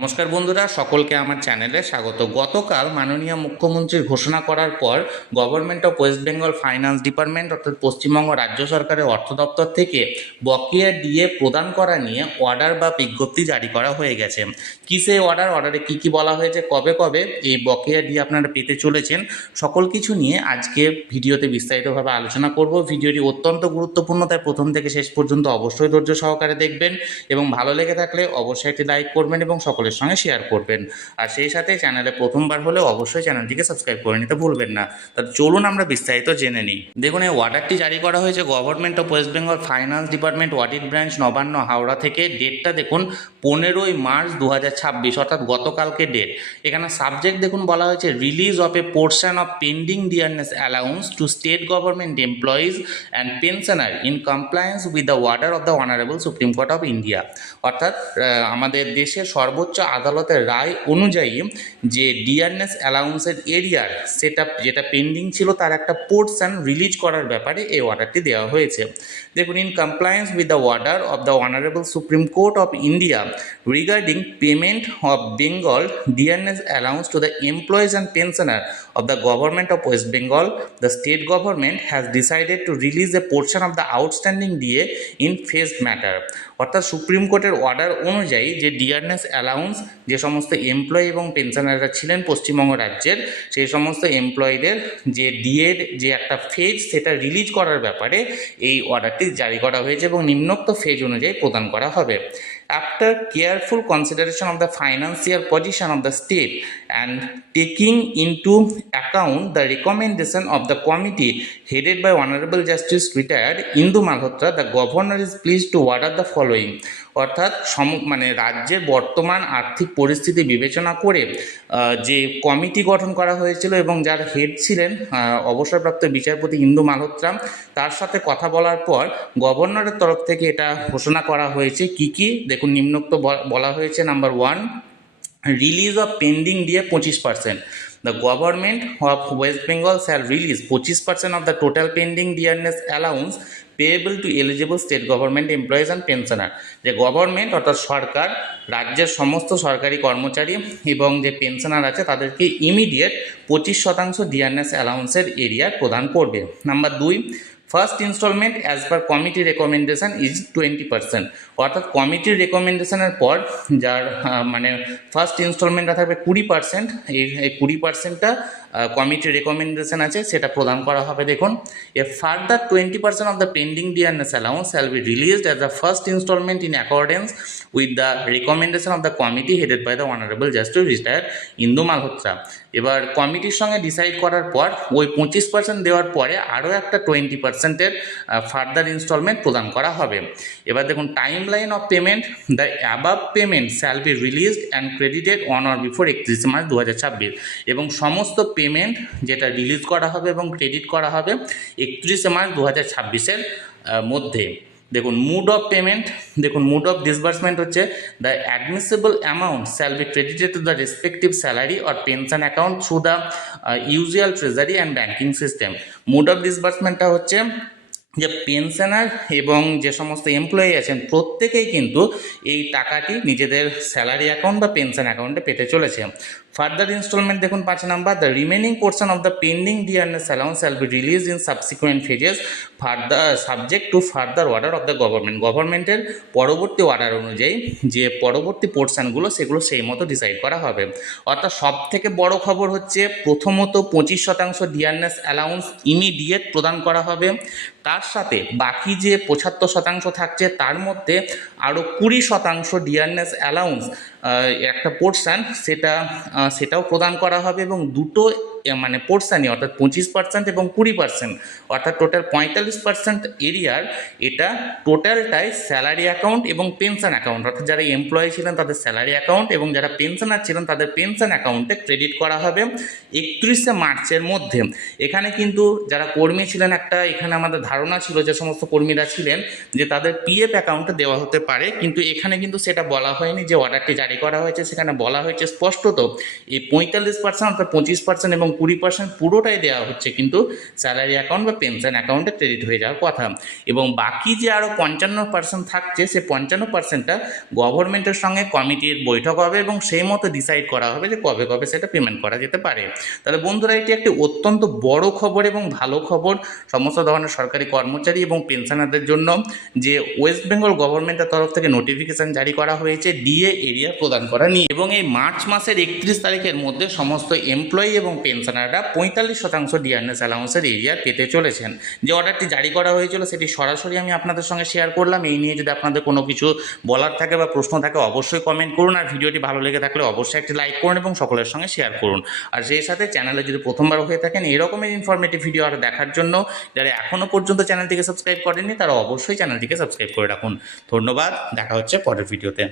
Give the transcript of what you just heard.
নমস্কার বন্ধুরা, সকলকে আমার চ্যানেলে স্বাগত। গতকাল মাননীয় মুখ্যমন্ত্রীর ঘোষণা করার পর government of West Bengal finance department অর্থাৎ পশ্চিমবঙ্গ রাজ্য সরকারের অর্থ দপ্তর থেকে বকেয়া ডিএ প্রদান করা নিয়ে অর্ডার বা বিজ্ঞপ্তি জারি করা হয়ে গেছে। কী সেই অর্ডারে কী কী বলা হয়েছে, কবে কবে এই বকেয়া ডিএ আপনারা পেতে চলেছেন, সকল কিছু নিয়ে আজকে ভিডিওতে বিস্তারিতভাবে আলোচনা করব। ভিডিওটি অত্যন্ত গুরুত্বপূর্ণ, তাই প্রথম থেকে শেষ পর্যন্ত অবশ্যই ধৈর্য সহকারে দেখবেন এবং ভালো লেগে থাকলে অবশ্যই একটি লাইক করবেন এবং সকলের সঙ্গে শেয়ার করবেন। আর সেই সাথে চ্যানেলে প্রথমবার হলে অবশ্যই চ্যানেলটিকে সাবস্ক্রাইব করে নিতে ভুলবেন না। তাহলে চলুন আমরা বিস্তারিত জেনে নিই। দেখুন, এই অর্ডারটি জারি করা হয়েছে government of West Bengal finance department audit branch Nabanna Howrah থেকে। ডেটটা দেখুন 15ই মার্চ 2026, অর্থাৎ গতকালকে ডেট। এখানে সাবজেক্ট দেখুন বলা হয়েছে release of A portion of pending dearness allowance two state government employees and pensioner in compliance with the order of the honourable supreme court of India. অর্থাৎ আমাদের দেশের সর্বোচ্চ আদালতের রায় অনুযায়ী যে ডিয়ারনেস অ্যালাউন্সের এরিয়ার যেটা পেন্ডিং ছিল তার একটা পোর্শন রিলিজ করার ব্যাপারে এই অর্ডারটি দেওয়া হয়েছে। দেখুন, in compliance with the order of the honourable supreme court of India regarding payment of Bengal dearness allowance to the employees and pensioner of the government of West Bengal, the state government has decided to release a portion of the outstanding DA in phased manner. অর্থাৎ supreme কোর্টের order অনুযায়ী যে dearness allowance যে সমস্ত employee এবং পেনশনাররা ছিলেন পশ্চিমবঙ্গ রাজ্যের, সেই সমস্ত এমপ্লয়ীদের যে ডিএর যে একটা ফেজ সেটা রিলিজ করার ব্যাপারে এই অর্ডারটি জারি করা হয়েছে এবং নিম্নোক্ত ফেজ অনুযায়ী প্রদান করা হবে। After careful consideration of the financial position of the state and taking into account the recommendation of the committee headed by Honorable Justice Retired Indu Malhotra, the Governor is pleased to order the following. অর্থাৎ রাজ্যের বর্তমান আর্থিক পরিস্থিতি বিবেচনা করে যে committee গঠন করা হয়েছিল এবং যার হেড ছিলেন অবসরপ্রাপ্ত বিচারপতি ইন্দু মালহোত্রা, তার সাথে কথা বলার পর গভর্নরের তরফ থেকে এটা ঘোষণা করা হয়েছে। কি দেখুন, নিম্নোক্ত বলা হয়েছে। Number 1, release of pending DA 25%. The government of West Bengal shall release 25% of the total pending dearness allowance payable to eligible state government employees and pensioner. যে গভর্নমেন্ট অর্থাৎ সরকার রাজ্যের সমস্ত সরকারি কর্মচারী এবং যে পেনশনার আছে তাদেরকে ইমিডিয়েট 25% ডিয়ারনেস অ্যালাউন্সের এরিয়া প্রদান করবে। Number 2, first instalment as per committee recommendation is 20%। অর্থাৎ কমিটির রেকমেন্ডেশনের পর যার ফার্স্ট ইনস্টলমেন্টটা থাকবে 20%। এই 20%টা কমিটির রেকমেন্ডেশন আছে সেটা প্রদান করা হবে। দেখুন, a further 20% of the pending dearness allowance shall be released as the first instalment in accordance with the recommendation of the committee headed by the honourable justice retired Indu Malhotra. এবার কমিটির সঙ্গে ডিসাইড করার পর ওই 25% দেওয়ার পরে আরও একটা 20%-এর ফার্দার ইনস্টলমেন্ট প্রদান করা হবে। এবার দেখুন, time line of payment, the above payment shall be released and credited on or before 31 March 2026। এবং সমস্ত পেমেন্ট যেটা রিলিজ করা হবে এবং ক্রেডিট করা হবে 31 মার্চ 2026-এর মধ্যে। দেখুন, মুড অফ পেমেন্ট, দেখুন মুড অফ ডিসবার্সমেন্ট হচ্ছে the admissible amount shall be credited to the respective salary or pension account through the usual treasury and banking system. Mode of ডিসবার্সমেন্টটা হচ্ছে যে পেনশনার এবং যে সমস্ত এমপ্লয়ি আছেন প্রত্যেকেই কিন্তু এই টাকাটি নিজেদের স্যালারি অ্যাকাউন্ট বা পেনশন অ্যাকাউন্টে পেতে চলেছে। ফার্দার ইনস্টলমেন্ট দেখুন 5 number, the remaining portion of the pending dearness allowance shall B release in subsequent phases subject to further order of the গভর্নমেন্টের পরবর্তী অর্ডার অনুযায়ী যে পরবর্তী পোর্শনগুলো সেগুলো সেই মতো ডিসাইড করা হবে। অর্থাৎ সব থেকে বড় খবর হচ্ছে প্রথমত 25% ডিয়ারনেস অ্যালাউন্স ইমিডিয়েট প্রদান করা হবে। তার সাথে বাকি যে 75% থাকছে তার মধ্যে আরও 20% ডিয়ারনেস অ্যালাউন্স একটা পোর্শন সেটাও প্রদান করা হবে এবং দুটো পোর্শনই অর্থাৎ 25% এবং 20% অর্থাৎ টোটাল 45% এরিয়ার এটা টোটালটাই স্যালারি অ্যাকাউন্ট এবং পেনশন অ্যাকাউন্ট, অর্থাৎ যারা এমপ্লয়ি ছিলেন তাদের স্যালারি অ্যাকাউন্ট এবং যারা পেনশনার ছিলেন তাদের পেনশন অ্যাকাউন্টে ক্রেডিট করা হবে 31 মার্চের মধ্যে। এখানে কিন্তু যারা কর্মী ছিলেন এখানে আমাদের ধারণা ছিল যে সমস্ত কর্মীরা ছিলেন যে তাদের পিএফ অ্যাকাউন্টে দেওয়া হতে পারে, কিন্তু এখানে কিন্তু সেটা বলা হয়নি। যে অর্ডারটি জারি করা হয়েছে সেখানে বলা হয়েছে স্পষ্টত এই 45% অর্থাৎ 25% এবং 20% পুরোটাই দেওয়া হচ্ছে কিন্তু স্যালারি অ্যাকাউন্ট বা পেনশন অ্যাকাউন্টে ক্রেডিট হয়ে যাওয়ার কথা। এবং বাকি যে আরও 55% থাকছে, সে 55%টা গভর্নমেন্টের সঙ্গে কমিটির বৈঠক হবে এবং সেই মতো ডিসাইড করা হবে যে কবে কবে সেটা পেমেন্ট করা যেতে পারে। তাহলে বন্ধুরা, এটি একটি অত্যন্ত বড় খবর এবং ভালো খবর সমস্ত ধরনের সরকারি কর্মচারী এবং পেনশনারদের জন্য, যে ওয়েস্ট বেঙ্গল গভর্নমেন্টের তরফ থেকে নোটিফিকেশন জারি করা হয়েছে ডিএ এরিয়া প্রদান করা নিয়ে। এবং এই মার্চ মাসের 31 তারিখের মধ্যে সমস্ত এমপ্লয়ি এবং পেনশনাররা 45% ডিআরএস অ্যালাউন্সের এরিয়া পেতে চলেছেন। যে অর্ডারটি জারি করা হয়েছিল সেটি সরাসরি আমি আপনাদের সঙ্গে শেয়ার করলাম। এই নিয়ে যদি আপনাদের কোনো কিছু বলার থাকে বা প্রশ্ন থাকে অবশ্যই কমেন্ট করুন, আর ভিডিওটি ভালো লেগে থাকলে অবশ্যই একটি লাইক করুন এবং সকলের সঙ্গে শেয়ার করুন। আর সেই সাথে চ্যানেলে যদি প্রথমবার হয়ে থাকেন এরকমের ইনফরমেটিভ ভিডিও আরও দেখার জন্য, যারা এখনও পর্যন্ত চ্যানেলটিকে সাবস্ক্রাইব করেননি তারা অবশ্যই চ্যানেলটিকে সাবস্ক্রাইব করে রাখুন। ধন্যবাদ, দেখা হচ্ছে পরের ভিডিওতে।